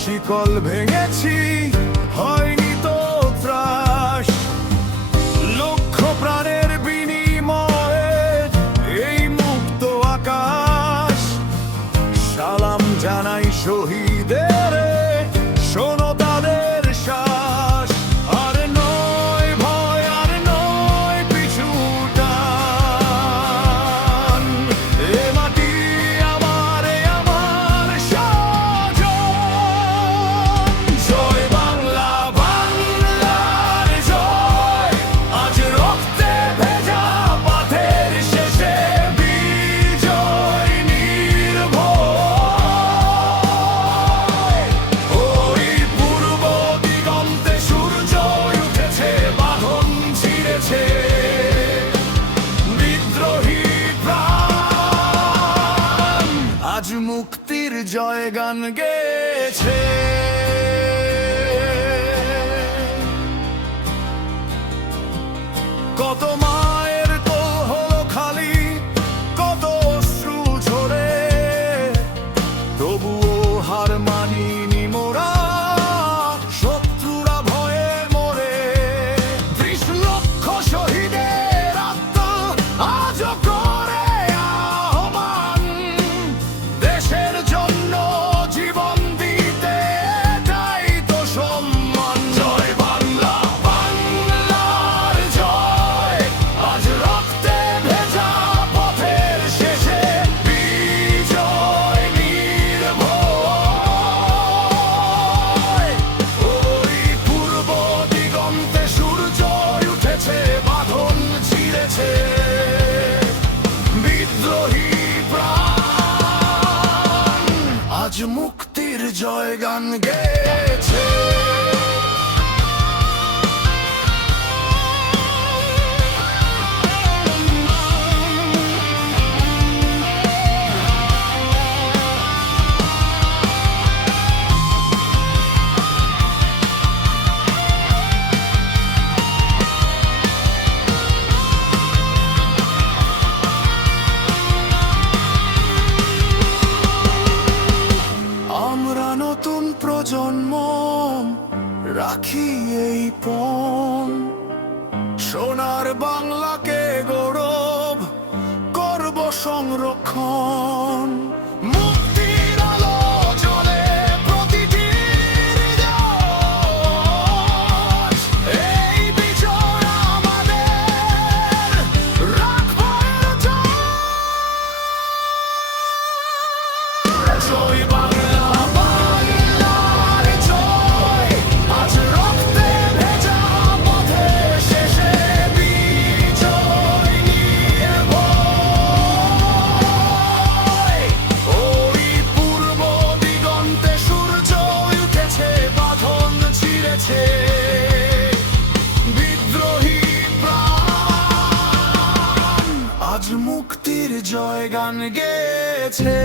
শিকল ভেঙেছি। জয় গান গেছে। কত মা বিদ্রোহী আজ মুক্তির জয়গান গে। পণ। সোনার বাংলাকে গৌরব করব সংরক্ষণ। মুক্তির জয় গান গেছে।